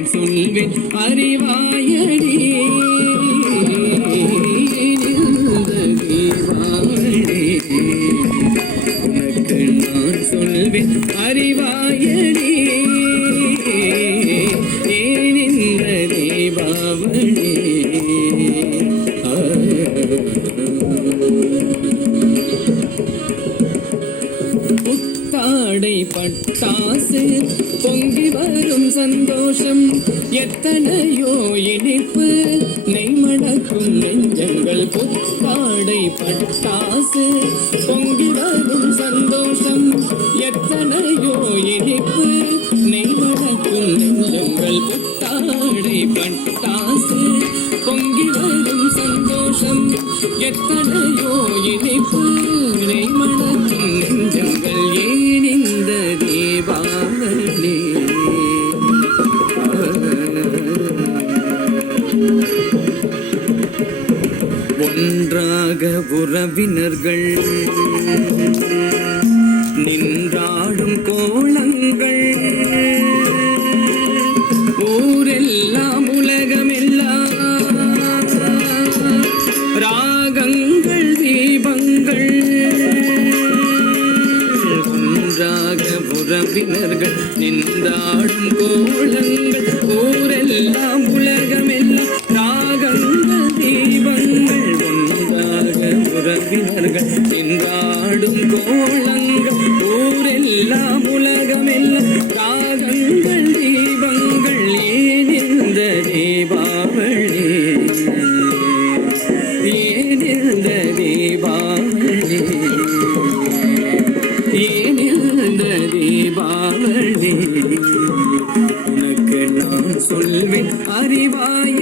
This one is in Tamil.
நான் சொல்வேன் அறிவாயடி. உனக்கு நான் சொல்வேன் அறிவாயடி. ஏன் இந்த தீபாவளி? புத்தாடை பட்டாசு பொங்கி வரும் சந்தோஷம், எத்தனையோ இனிப்பு நெய்மணக்கும் நெஞ்சங்கள். புத்தாடை பட்டாசு பொங்கி வரும் சந்தோஷம், எத்தனையோ இனிப்பு நெய்மணக்கும் நெஞ்சங்கள். புத்தாடை பட்டாசு பொங்கி வரும் சந்தோஷம், எத்தனையோ இனிப்பு நெய்மணக்கும் நெஞ்சங்கள். ஏன் இந்த தீபாவளி? ஒன்றாக உறவினர்கள் நின்றாடும் கோலங்கள், ஊரெல்லாம் உலகமெல்லாம் ராகங்கள் தீபங்கள். ஒன்றாக உறவினர்கள் நின்றாடும் கோலங்கள், ஊரெல்லாம் உலகமெல்லாம் ராகங்கள் தீபங்கள். ஒன்றாக உறவினர்கள் நின்றாடும் கோலங்கள், ஊரெல்லாம் உலகமெல்லாம் ராகங்கள் தீபங்கள். ஏன் இந்த தீபாவளி? ஏன் இந்த தீபாவளி? ஏன் இந்த தீபாவளி? உனக்கு நான் சொல்வேன் அறிவாய